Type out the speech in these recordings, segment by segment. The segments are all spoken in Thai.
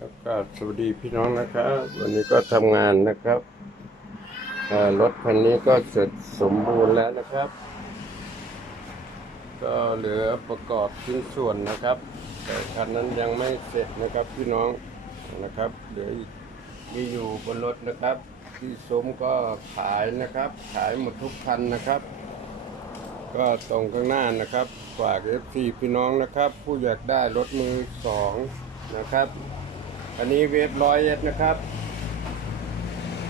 ครับก็สวัสดีพี่น้องนะครับ วันนี้ก็ทำงานนะครับรถคันนี้ก็เสร็จสมบูรณ์แล้วนะครับ ก็เหลือประกอบชิ้นส่วนนะครับ แต่คันนั้นยังไม่เสร็จนะครับพี่น้องนะครับเหลืออีกมีอยู่บนรถนะครับ ที่ซุ้มก็ขายนะครับ ขายหมดทุกคันนะครับ ก็ตรงข้างหน้านะครับฝากเอฟซีพี่น้องนะครับ ผู้อยากได้รถมือสองนะครับ อันนี้เวฟร้อยเอสนะครับ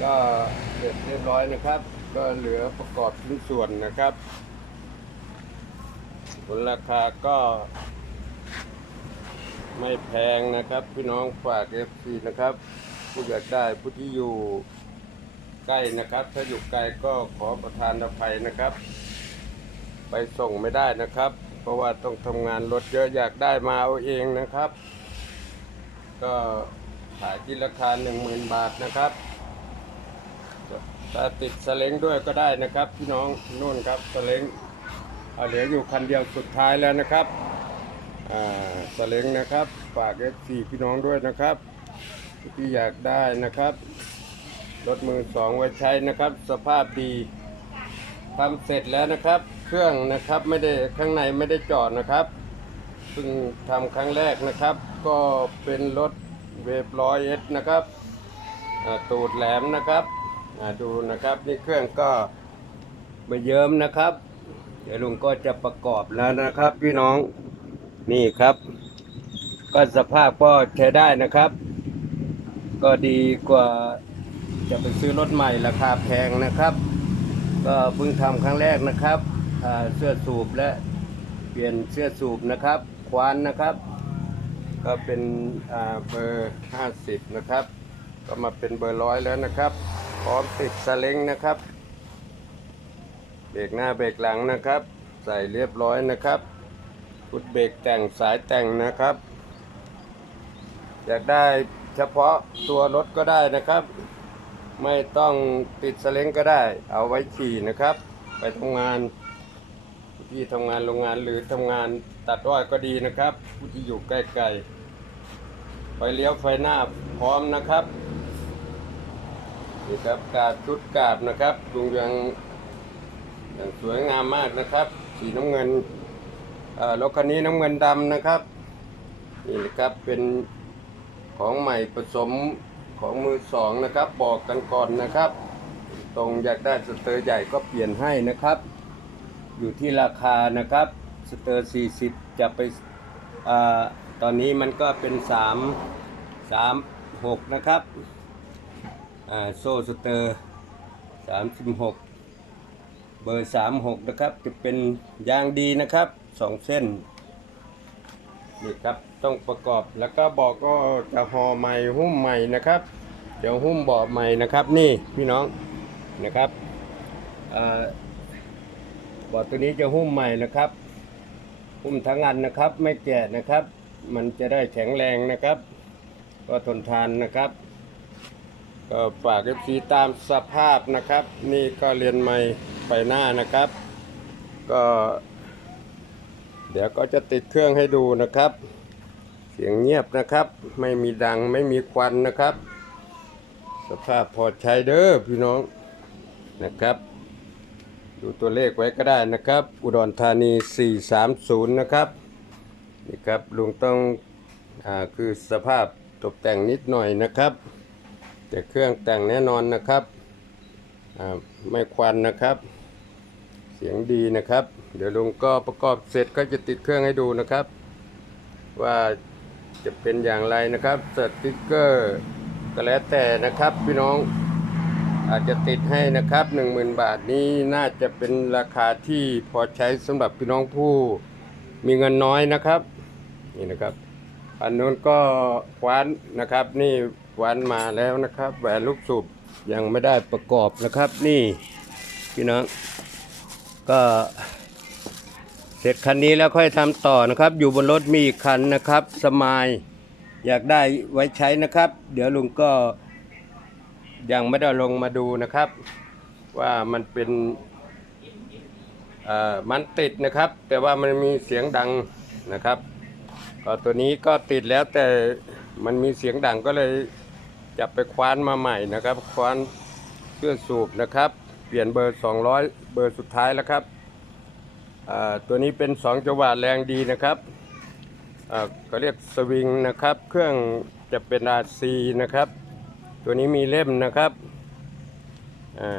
ก็เสร็จเรียบร้อยนะครับ ก็เหลือประกอบชิ้นส่วนนะครับผลราคาก็ ไม่แพงนะครับ พี่น้องฝากเอฟซีนะครับ ผู้อยากได้ผู้ที่อยู่ใกล้นะครับ ถ้าอยู่ไกลก็ขอประทานอภัยนะครับ ไปส่งไม่ได้นะครับ เพราะว่าต้องทำงานรถเยอะอยากได้มาเอาเองนะครับ ก็ ขายที่ราคา 10,000 บาทนะครับถ้าติดสเล้งด้วยก็ได้นะครับ พี่น้องนู่นครับสเล้งเเหลืออยู่คันเดียวสุดท้ายแล้วนะครับสเล้งนะครับฝากเอฟซีพี่น้องด้วยนะครับ ที่อยากได้นะครับรถมือสองไว้ใช้นะครับ สภาพดีทำเสร็จแล้วนะครับ เครื่องนะครับไม่ได้ข้างในไม่ได้จอดนะครับเพิ่งทำครั้งแรกนะครับ ก็เป็นรถ เวฟร้อยเอสนะครับตูดแหลมนะครับดูนะครับนี่เครื่องก็ม่เยิ้มนะครับ เดี๋ยวลุงก็จะประกอบแล้วนะครับ พี่น้องนี่ครับ ก็สภาพก็ใช้ได้นะครับ ก็ดีกว่าจะไปซื้อรถใหม่ราคาแพงนะครับ ก็เพิ่งทำครั้งแรกนะครับเสื้อสูบและเปลี่ยนเสื้อสูบนะครับ ควานนะครับ ก็เป็นเบอร์50 นะครับ ก็มาเป็นเบอร์ร้อยแล้วนะครับ พร้อมติดสเล้งนะครับ เบรกหน้าเบรกหลังนะครับ ใส่เรียบร้อยนะครับฟุตเบรกแต่งสายแต่งนะครับ อยากได้เฉพาะตัวรถก็ได้นะครับ ไม่ต้องติดสเล้งก็ได้ เอาไว้ขี่นะครับ ไปทำงานที่ทำงานโรงงานหรือทำงาน ตัดอ้อยก็ดีนะครับ ผู้ที่อยู่ใกล้ๆไฟเลี้ยวไฟหน้าพร้อมนะครับนี่ครับกาดชุดกาดนะครับลุงยังอย่างสวยงามมากนะครับ สีน้ำเงินรถคันนี้น้ำเงินดำนะครับนี่นะครับเป็นของใหม่ผสมของมือสองนะครับ บอกกันก่อนนะครับ ตรงอยากได้สเตอร์ใหญ่ก็เปลี่ยนให้นะครับ อยู่ที่ราคานะครับ สเตอร์40จะไปอตอนนี้มันก็เป็น3 3 6นะครับโซ่สเตอร์36เบอร์36นะครับ จะเป็นยางดีนะครับ2เส้นนี่ครับต้องประกอบแล้วก็บอกก็จะห่อใหม่หุ้มใหม่นะครับ เดี๋ยวหุ้มเบาะใหม่นะครับ นี่พี่น้องนะครับอ่าบอร์ดตัวนี้จะหุ้มใหม่นะครับ หุ้มทั้งอันนะครับ ไม่แกะนะครับ มันจะได้แข็งแรงนะครับ ก็ทนทานนะครับก็ฝากเอฟซีตามสภาพนะครับ นี่ก็เรียนใหม่ไปหน้านะครับ ก็ เดี๋ยวก็จะติดเครื่องให้ดูนะครับ เสียงเงียบนะครับ ไม่มีดังไม่มีควันนะครับ สภาพพอใช้เด้อพี่น้องนะครับ ดูตัวเลขไว้ก็ได้นะครับ อุดรธานี 430 นะครับนี่ครับลุงต้องอ่าคือสภาพตกแต่งนิดหน่อยนะครับ แต่เครื่องแต่งแน่นอนนะครับอ่าไม่ควันนะครับ เสียงดีนะครับ เดี๋ยวลุงก็ประกอบเสร็จก็จะติดเครื่องให้ดูนะครับ ว่าจะเป็นอย่างไรนะครับสติกเกอร์ก็แล้วแต่นะครับพี่น้อง อาจจะติดให้นะครับ 10,000 บาทนี้น่าจะเป็นราคาที่พอใช้สำหรับพี่น้องผู้มีเงินน้อยนะครับนี่นะครับ อันนู้นก็คว้านนะครับ นี่คว้านมาแล้วนะครับแหวนลูกสูบยังไม่ได้ประกอบนะครับนี่พี่น้องก็เสร็จคันนี้แล้วค่อยทำต่อนะครับ อยู่บนรถมีอีกคันนะครับ สมายอยากได้ไว้ใช้นะครับ เดี๋ยวลุงก็ ยังไม่ได้ลงมาดูนะครับ ว่ามันเป็นมันติดนะครับ แต่ว่ามันมีเสียงดังนะครับก็ตัวนี้ก็ติดแล้วแต่มันมีเสียงดังก็เลยจะไปคว้านมาใหม่นะครับ คว้านเพื่อสูบนะครับ เปลี่ยนเบอร์ 200 เบอร์สุดท้ายแล้วครับตัวนี้เป็น 2จังหวะแรงดีนะครับอ่าก็เรียกสวิงนะครับ เครื่องจะเป็น RC นะครับ ตัวนี้มีเล่มนะครับอา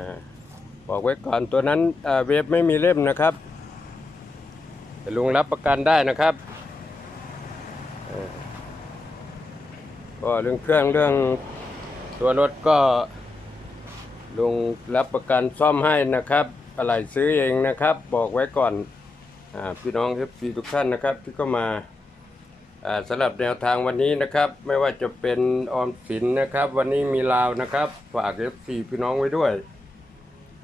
บอกไว้ก่อนตัวนั้นเวฟไม่มีเล่มนะครับแต่ลุงรับประกันได้นะครับก็เรื่องเครื่องเรื่องตัวรถก็ลุงรับประกันซ่อมให้นะครับ อะไรซื้อเองนะครับ บอกไว้ก่อนอพี่น้องเอฟซีทุกท่านนะครับ ที่ก็มา สำหรับแนวทางวันนี้นะครับ ไม่ว่าจะเป็นออมสินนะครับ วันนี้มีลาวนะครับ ฝากเอฟซีพี่น้องไว้ด้วย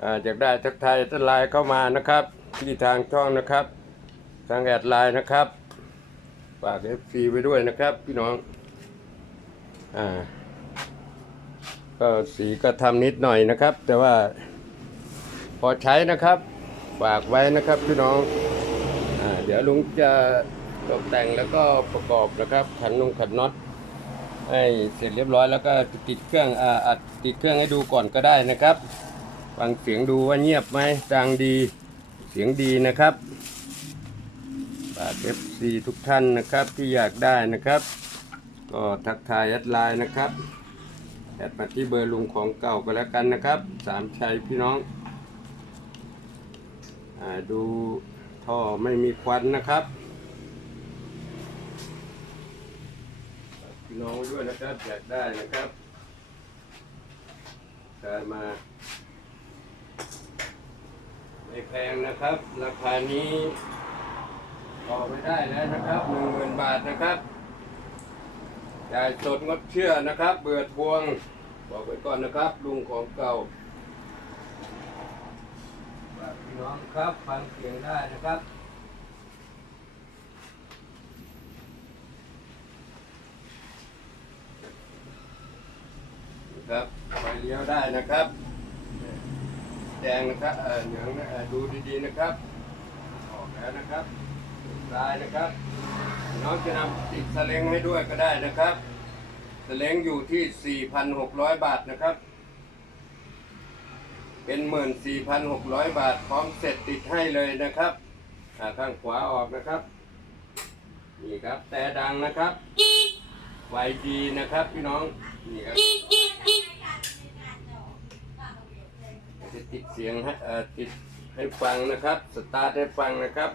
อ่าอยากได้ทักทายทักไลน์เข้ามานะครับ ที่ทางช่องนะครับ ทางแอดไลน์นะครับ ฝากเอฟซีไว้ด้วยนะครับ พี่น้องอ่าก็สีก็ทำนิดหน่อยนะครับ แต่ว่าพอใช้นะครับ ฝากไว้นะครับพี่น้องอเดี๋ยวลุงจะ ตกแต่งแล้วก็ประกอบนะครับขันนุ่งขันน็อตให้เสร็จเรียบร้อยแล้วก็ติดเครื่องอ่าอัดติดเครื่องให้ดูก่อนก็ได้นะครับฟังเสียงดูว่าเงียบไหมดังดีเสียงดีนะครับฝาก FC ทุกท่านนะครับที่อยากได้นะครับ ก็ทักทายแอดไลน์นะครับแอดมาที่เบอร์ลุงของเก่าก็แล้วกันนะครับสามชัยพี่น้องอ่าดูท่อไม่มีควันนะครับพี่ น้องด้วยนะครับอยากได้นะครับการมาไม่แพงนะครับ ราคานี้ต่อไปได้แล้วนะครับหนึ่งหมื่นบาทนะครับจ่ายสดงดเชื่อนะครับ เบื่อทวง บอกไว้ก่อนนะครับ ลุงของเก่าพี่น้องครับฟังเสียงได้นะครับไฟ เลี้ยวได้นะครับ แดงนะครับเออเหลืองนะเอ่อดูดีๆนะครับ ออกแล้วนะครับลายนะครับ น้องจะนำติดสเล้งให้ด้วยก็ได้นะครับสเล้งอยู่ที่ 4,600 บาทนะครับ เป็นหมื่นสี่พันหกร้อยบาท พร้อมเสร็จติดให้เลยนะครับอ่าข้างขวาออกนะครับ นี่ครับ แต่ดังนะครับไฟดีนะครับพี่น้อง นี่ครับ จะติดเสียงให้ติดให้ฟังนะครับ สตาร์ทให้ฟังนะครับ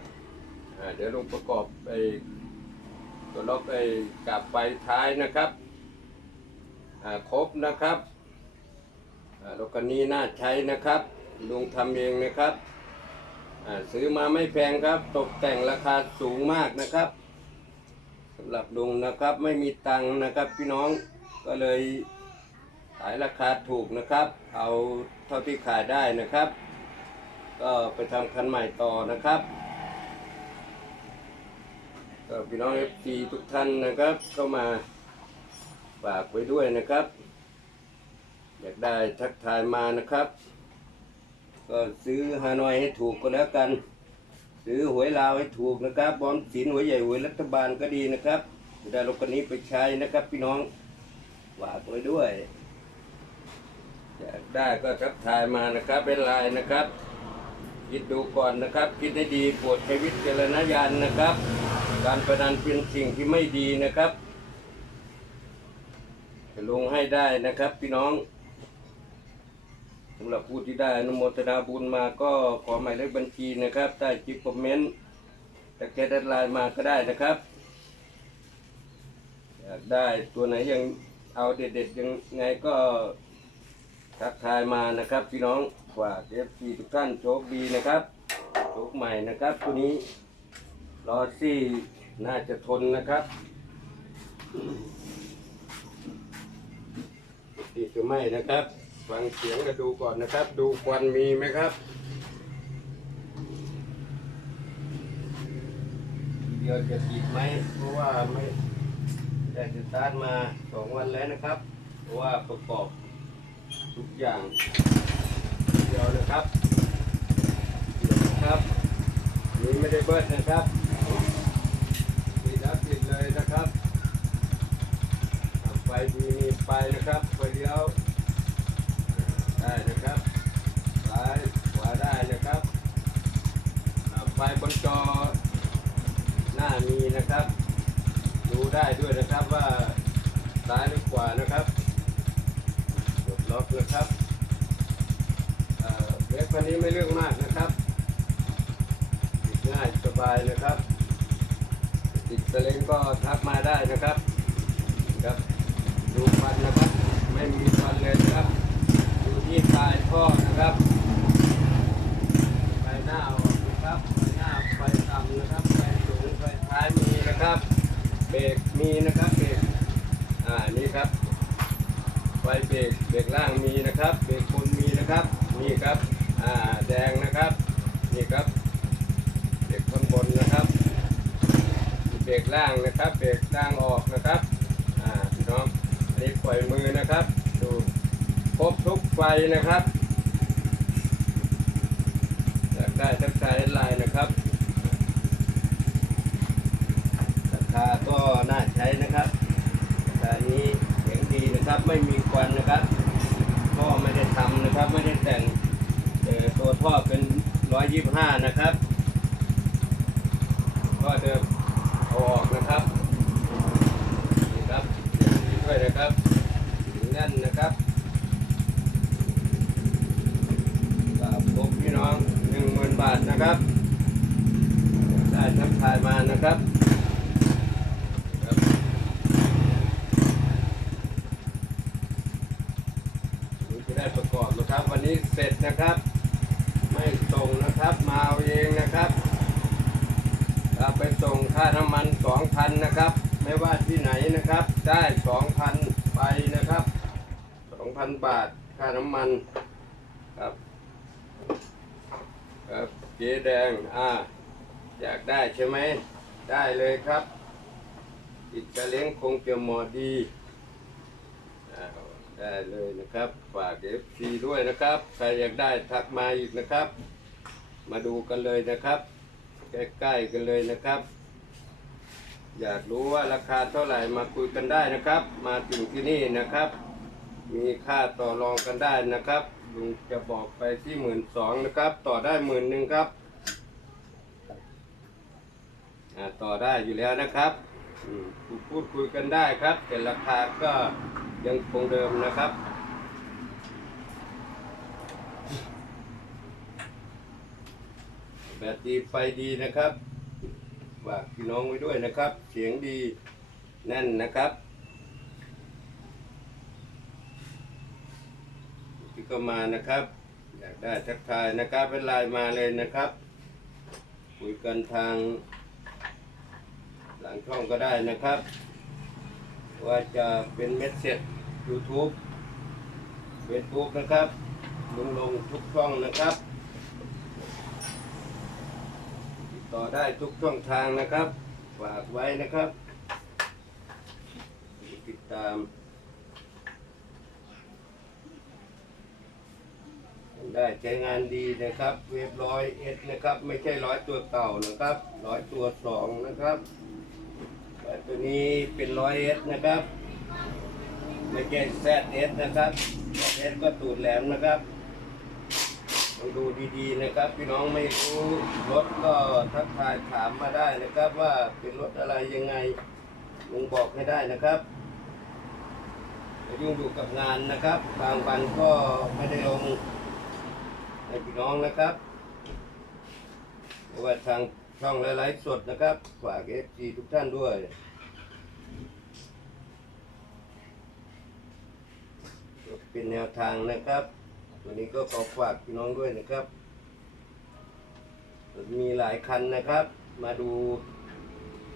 เดี๋ยวลงประกอบไอ้ตัวล็อกไอ้กับไฟท้ายนะครับครบนะครับรถคันนี้น่าใช้นะครับลุงทำเองนะครับซื้อมาไม่แพงครับ ตกแต่งราคาสูงมากนะครับสำหรับลุงนะครับไม่มีตังค์นะครับพี่น้องก็เลย ขายราคาถูกนะครับ เอาเท่าที่ขายได้นะครับ ก็ไปทำคันใหม่ต่อนะครับก็พี่น้องเอฟซีทุกท่านนะครับ เข้ามาฝากไว้ด้วยนะครับ อยากได้ทักทายมานะครับ ก็ซื้อฮานอยให้ถูกก็แล้วกัน ซื้อหวยลาวให้ถูกนะครับบอมสินหวยใหญ่หวยรัฐบาลก็ดีนะครับจะได้รถคันนี้ไปใช้นะครับ พี่น้องฝากไว้ด้วย อยากได้ก็ทักทายมานะครับเป็นไลน์นะครับ คิดดูก่อนนะครับ คิดให้ดีโปรดใช้วิจารณญาณนะครับ การประนันเป็นสิ่งที่ไม่ดีนะครับจะลงให้ได้นะครับพี่น้องสำหรับผู้ที่ได้อนุโมทนาบุญมาก็ขอหมายเลขบัญชีนะครับใต้คลิปคอมเมนต์แต่แกดัดไลน์มาก็ได้นะครับอยากได้ตัวไหนยังเอาเด็ดๆยังไงก็ ทักทายมานะครับพี่น้องฝากเอฟซีทุกท่านโชคดีนะครับโชคใหม่นะครับตัวนี้รอซี่น่าจะทนนะครับติดหรือไม่นะครับ ฟังเสียงก็ดูก่อนนะครับ ดูควันมีไหมครับเดี๋ยวจะติดไหมเพราะว่าไม่ได้สตาร์ทมาสองวันแล้วนะครับ เพราะว่าประกอบ ทุกอย่างเดียวนะครับเดี๋ยวนะครับนี่ไม่ได้เบิดนะครับติดแล้วติดเลยนะครับไฟดีมีไฟนะครับไฟเลี้ยวได้นะครับซ้ายขวาได้นะครับไฟบนจอหน้ามีนะครับ ดูได้ด้วยนะครับว่าซ้ายหรือขวานะครับ กดล็อกนะครับเว็บวันนี้ไม่เรื่องมากนะครับติดง่ายสบายนะครับ ติดสลิงก็ทักมาได้นะครับครับดูฟันนะครับ ไม่มีฟันเลยนะครับ ดูที่ปลายท่อนะครับไฟหน้าออกนะครับไฟหน้าไฟต่ำนะครับไฟสูงไฟท้ายมีนะครับ เบรกมีนะครับเบรกอ่านี่ครับ ไฟเบรกเบรกล่างมีนะครับเบรกบนมีนะครับนี่ครับอ่าแดงนะครับนี่ครับเบรกข้างบนนะครับเบรกล่างนะครับเบรกล่างออกนะครับอ่าพี่น้องอันนี้ปล่อยมือนะครับ ดูครบทุกไฟนะครับอยากได้ทักทายไลน์นะครับ ราคาก็น่าใช้นะครับราคานี้เสียงดีนะครับ ไม่มีควันนะครับท่อไม่ได้ทำนะครับ ไม่ได้แต่งเพ่อเป็นร้อยยี่สิบห้านะครับก็จะเอาออกนะครับนี่ครับเสียงดีด้วยนะครับแน่นนะครับครับพี่น้องหนึ่งหมื่นบาทนะครับได้ทักทายมานะครับนี่จะได้ประกอบนะครับ วันนี้เสร็จนะครับ ไม่ส่งนะครับ มาเอาเองนะครับถ้าไปส่งค่าน้ำมันสองพันนะครับ ไม่ว่าที่ไหนนะครับ ได้สองพันไปนะครับสองพันบาทค่าน้ำมันครับครับ เจ๊แดง อ่า อยากได้ใช่ไหม ได้เลยครับอิตาเลียงคงจะเหมอดีอ้าได้เลยนะครับ ฝากเอฟซีด้วยนะครับ ใครอยากได้ทักมาอีกนะครับ มาดูกันเลยนะครับ ใกล้ๆกันเลยนะครับ อยากรู้ว่าราคาเท่าไหร่มาคุยกันได้นะครับ มาถึงที่นี่นะครับ มีค่าต่อรองกันได้นะครับ ลุงจะบอกไปที่หมื่นสองนะครับ ต่อได้หมื่นหนึ่งครับอ่าต่อได้อยู่แล้วนะครับพูดคุยกันได้ครับ แต่ราคาก็ยังคงเดิมนะครับแบตดีไฟดีนะครับฝากพี่น้องไว้ด้วยนะครับ เสียงดีแน่นนะครับ ก็มานะครับ อยากได้ทักทายนะครับเป็นไลน์มาเลยนะครับ คุยกันทาง หลังช่องก็ได้นะครับ ว่าจะเป็นเมสเซจ YouTube Facebook นะครับลงลงทุกช่องนะครับ ติดต่อได้ทุกช่องทางนะครับ ฝากไว้นะครับ ติดตาม ได้ใช้งานดีนะครับ เว็บร้อยเอสนะครับ ไม่ใช่ร้อยตัวเก่านะครับร้อยตัวสองนะครับแต่ตัวนี้เป็นร้อยเอสนะครับไม่ใช่แซดเอสนะครับเอสก็ตูดแหลมนะครับต้องดูดีๆนะครับ พี่น้องไม่รู้รถก็ทักทายถามมาได้นะครับว่าเป็นรถอะไรยังไงลุงบอกให้ได้นะครับยุ่งอยู่กับงานนะครับ บางวันก็ไม่ได้ลง ให้พี่น้องนะครับหรือว่าทางช่องไลฟ์สดนะครับ ฝากเอฟซีทุกท่านด้วยเป็นแนวทางนะครับวันนี้ก็ขอฝากพี่น้องด้วยนะครับ มีหลายคันนะครับ มาดู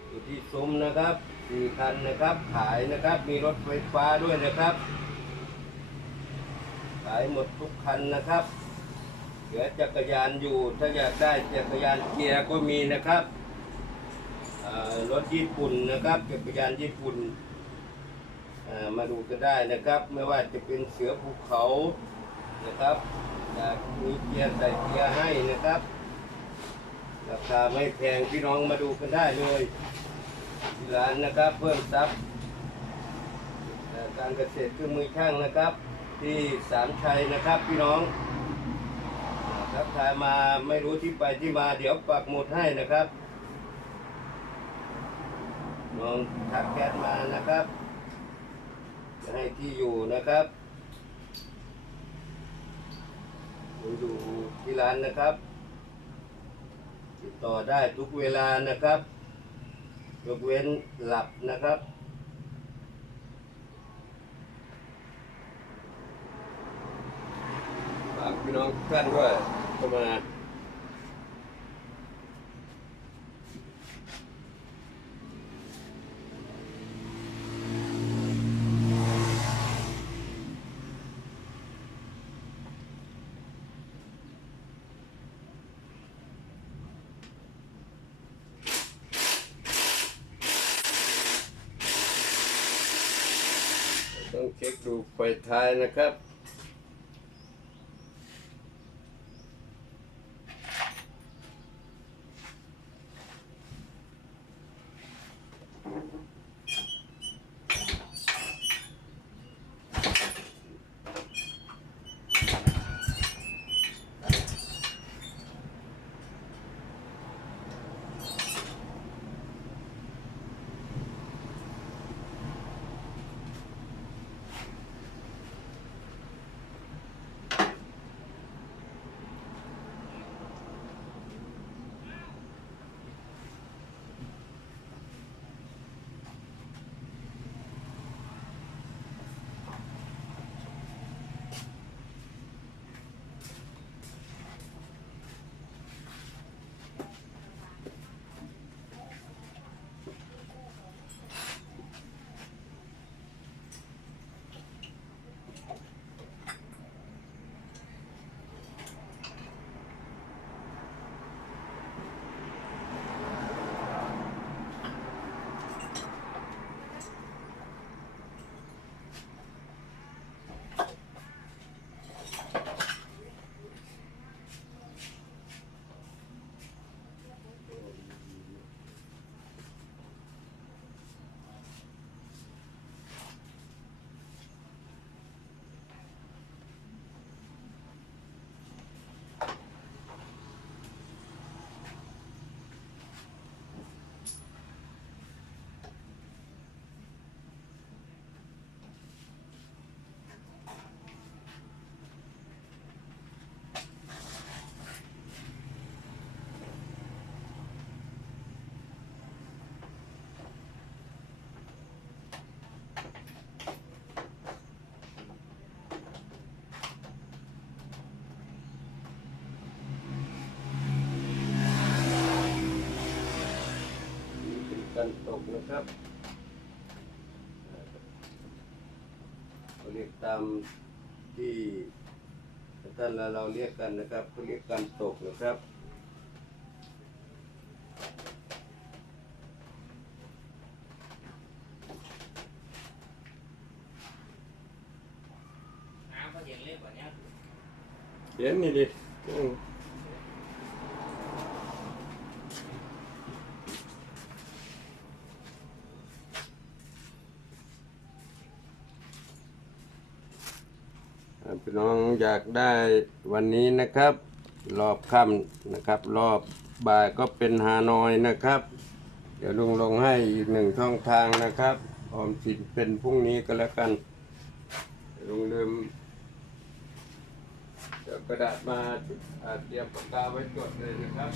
อยู่ที่ซุ้มนะครับสี่คันนะครับขายนะครับ มีรถไฟฟ้าด้วยนะครับ ขายหมดทุกคันนะครับ ลือจักรยานอยู่ ถ้าอยากได้จักรยานเกียร์ก็มีนะครับรถญี่ปุ่นนะครับจักรยานญี่ปุ่นมาดูกันได้นะครับ ไม่ว่าจะเป็นเสือภูเขานะครับมีเกียร์ใส่เกียร์ให้นะครับ ราคาไม่แพงพี่น้องมาดูกันได้เลยที่ร้านนะครับเพิ่มทรัพย์การเกษตรเครื่องมือช่างนะครับ ที่สามชัยนะครับพี่น้อง ทักทายมาไม่รู้ที่ไปที่มาเดี๋ยวปักหมุดให้นะครับน้องทักแก๊สมานะครับ จะให้ที่อยู่นะครับอยู่ที่ร้านนะครับ ติดต่อได้ทุกเวลานะครับ ยกเว้นหลับนะครับฝากพี่น้องท่านด้วย เข้ามา ต้องเช็คดูไฟท้ายนะครับ นี่เป็นการตกนะครับเขาเรียกตามที่ท่านเราเราเรียกกันนะครับเขาเรียกการตกนะครับน้ำก็เย็นเล็กกว่านี้เดี๋ยวนี่ดิอืมอ่าพี่น้องอยากได้วันนี้นะครับ รอบค่ำนะครับ รอบบ่ายก็เป็นฮานอยนะครับ เดี๋ยวลุงลงให้อีกหนึ่งช่องทางนะครับออมสินเป็นพรุ่งนี้ก็แล้วกันลุงลืมเดี๋ยวกระดาษมาเตรียมปากกาไว้จดเลยนะครับ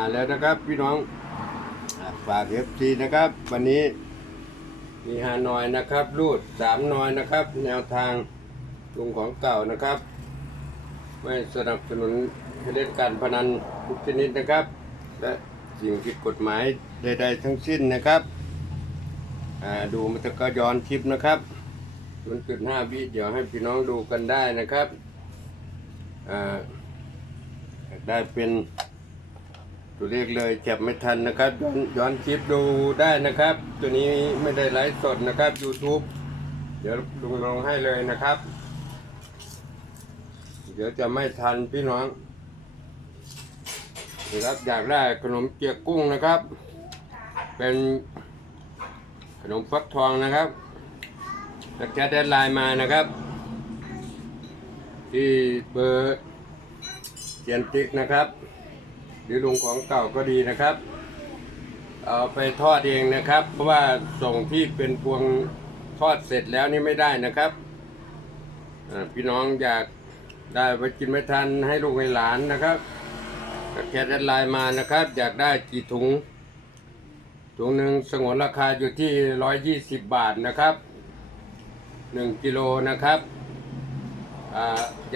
มาแล้วนะครับ พี่น้องฝากเอฟซีนะครับ วันนี้มีฮานอยนะครับ รูดสามนอยนะครับ แนวทางลุงของเก่านะครับ ไม่สนับสนุนให้เล่นการพนันทุกชนิดนะครับ และสิ่งผิดกฎหมายใด ๆ ทั้งสิ้นนะครับดูมันจะก็ย้อนคลิปนะครับ0.5วิเดี๋ยวให้พี่น้องดูกันได้นะครับได้เป็น ตัวเลขเลยจับไม่ทันนะครับย้อนย้อนคลิปดูได้นะครับ ตัวนี้ไม่ได้ไลฟ์สดนะครับ YouTube เดี๋ยวลุงลงให้เลยนะครับ เดี๋ยวจะไม่ทันพี่น้องนะครับอยากได้ขนมเกี๊ยวกุ้งนะครับ เป็นขนมฟักทองนะครับจะแค่เดนไลน์มานะครับ ที่เบอร์เจียนติ๊กนะครับ หรือลุงของเก่าก็ดีนะครับ เอาไปทอดเองนะครับ เพราะว่าส่งที่เป็นพวงทอดเสร็จแล้วนี่ไม่ได้นะครับพี่น้องอยากได้ไปกินไม่ทันให้ลูกให้หลานนะครับแค่แอดไลน์มานะครับ อยากได้กี่ถุง ถุงหนึ่งสงวนราคาอยู่ที่ร้อยี่สิบบาทนะครับหนึ่งกิโลนะครับ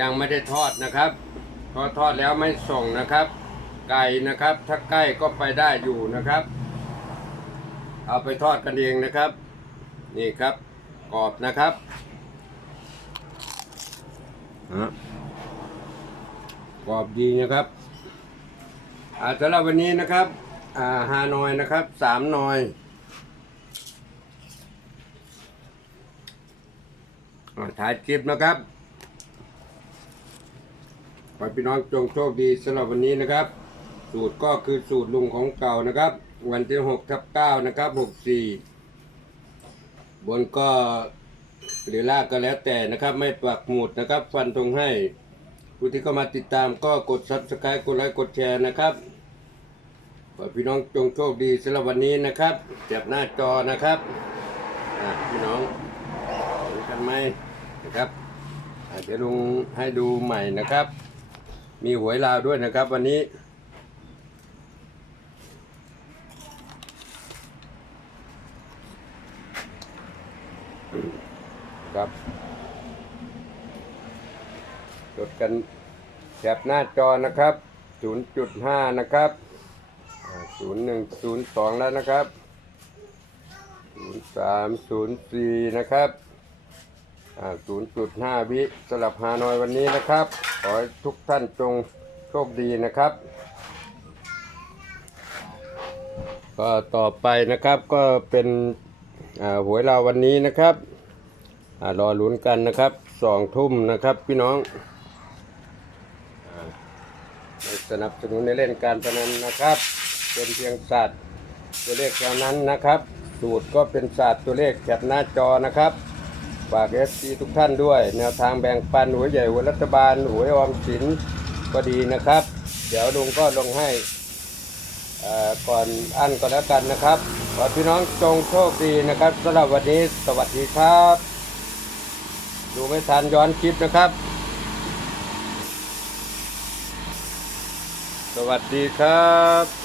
ยังไม่ได้ทอดนะครับพราะทอดแล้วไม่ส่งนะครับ ไก่นะครับ ถ้าใกล้ก็ไปได้อยู่นะครับ เอาไปทอดกันเองนะครับ นี่ครับกรอบนะครับฮะกรอบดีนะครับอาสำหรับวันนี้นะครับอ่าฮานอยนะครับสามนอยอ่าถ่ายคลิปนะครับขอให้พี่น้องจงโชคดีสำหรับวันนี้นะครับ สูตรก็คือสูตรลุงของเก่านะครับ วันที่6ทับ9นะครับ64บนก็หรือล่างก็แล้วแต่นะครับ ไม่ปักหมุดนะครับ ฟันธงให้ผู้ที่เข้ามาติดตามก็กด subscribe กดไลค์กดแชร์นะครับขอพี่น้องจงโชคดีสำหรับวันนี้นะครับจับหน้าจอนะครับพี่น้องเห็นกันไหมนะครับอะเดี๋ยวลุงให้ดูใหม่นะครับ มีหวยลาวด้วยนะครับวันนี้ ครับจ ดกันแคปหน้าจอนะครับ 0.5 นะครับอ่า0102 แล้วนะครับ 0304 นะครับ 0.5 วิสลับฮานอยวันนี้นะครับ ขอให้ทุกท่านจงโชคดีนะครับ ก็ต่อไปนะครับก็เป็นหวยเราววันนี้นะครับอรอลุ้นกันนะครับสองทุ่มนะครับพี่น้อง สนับสนุนในเล่นการพนันนะครับ เป็นเพียงศาสตร์ตัวเลขเท่านั้นนะครับ สูตรก็เป็นศาสตร์ตัวเลขแคปหน้าจอนะครับฝากเอฟซีทุกท่านด้วย แนวทางแบ่งปันหวยใหญ่หวยรัฐบาลหวยออมสินก็ดีนะครับ เดี๋ยวลุงก็ลงให้ก่อนอันก็แล้วกันนะครับขอพี่น้องจงโชคดีนะครับสำหรับวันนี้สวัสดีครับ ดูไม่ทันย้อนคลิปนะครับ สวัสดีครับ